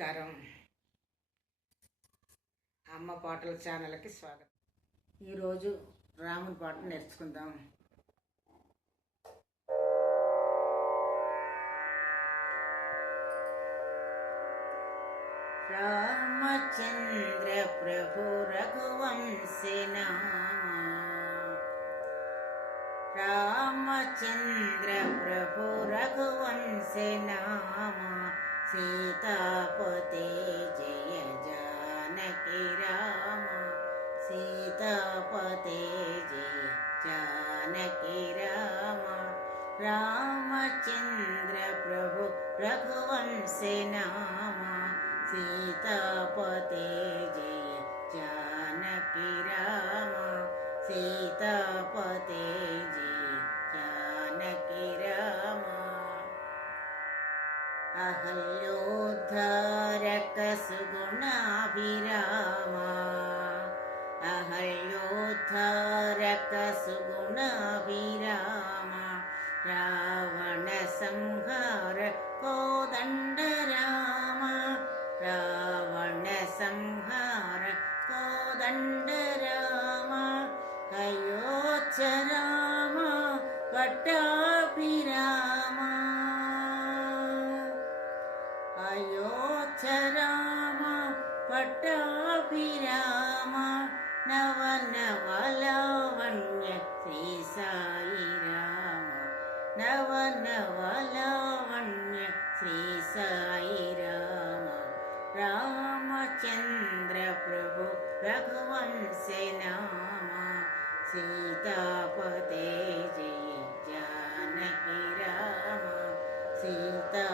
నమస్కారం. అమ్మ పాటల ఛానల్కి స్వాగతం. ఈరోజు రాముని పాట నేర్చుకుందాం. రామచంద్ర ప్రభు రఘువంశే నామ, రామచంద్ర ప్రభు రఘువంశే నామ, सीतापते जय जानकी राम, सीतापते जय जानकी राम, रामचंद्र प्रभु रघुवंशे नाम, सीतापते जय जानकी राम, सीतापते जय जानकी राम. अहल्योद्धारक सुगुणाभिरामा, अहल्योद्धारक सुगुणाभिरामा, रावण संहार कोदंड रामा, रावण संहार कोदंड रामा, अयोध्य रामा पट्टाभिरामा, अयोध्य राम पट्टाभिराम, नव नवलावण्य श्री साई राम, नव नवलावण्य श्री साई राम, रामचंद्र प्रभु रघुवंशे नाम, सीतापते जय जानकी राम, सीता